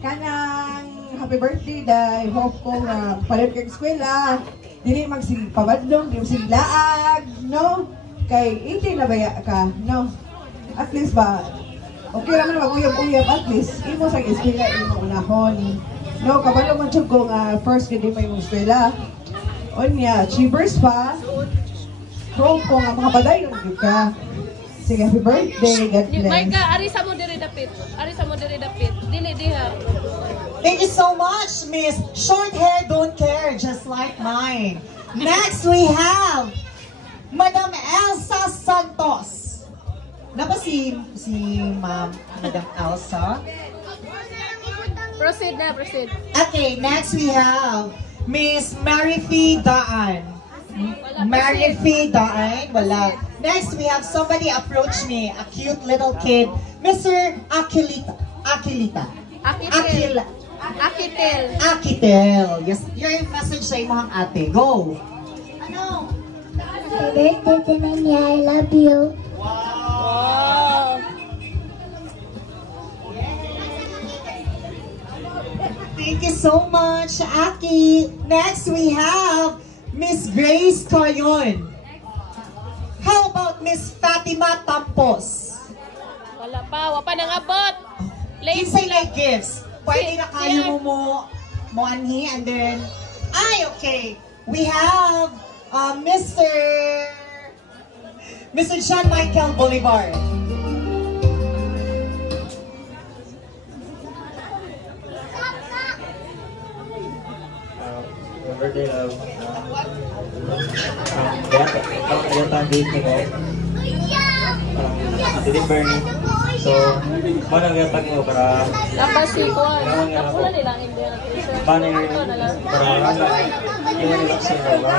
kanang happy birthday day, hope ko nga palit kag eskwela, dili magsipabadlong, dili magsilaag, no? Kay 18 na baya ka, no? At least ba, okay lang na mag-uyab-uyab, at least imo sa eskwela, imo unahon. No, kabalo mo siya kung first gadi mo yung eskwela. Onya, achievers pa. Hope ko nga makapadayon ka. Sige, happy birthday, God bless. Maika, ari sa mo diri dapit. Ari sa mo diri dapit. Dili diha. Thank you so much, Miss. Short hair don't care, just like mine. Next, we have Madam Elsa Santos. Napa si Ma'am Madam Elsa? Proceed na, proceed. Okay, next we have Miss Mary Fee Daan. Mary Fee Daan, wala. Next, we have somebody approach me, a cute little kid, Mr. Akilita. Akitel. Akitel. Yes, your message sa imong ate. Go. Ano? Happy birthday to Nanya, I love you. Wow. Thank you so much, Aki. Next, we have Miss Grace Coyon. How about Miss Fatima Tampos? Wala pa nang abot. Late Kinsay like gifts. Pwede na kayo mo anhi, and then, okay. We have Mr. John Michael Bolivar. Birthday love. Kaya date ni ko. Dili Bernie. So, mana gatag mo para Tapos si Kuan. Wala nilang hindi na t-shirt. banner para wala. Yung nila sa wala.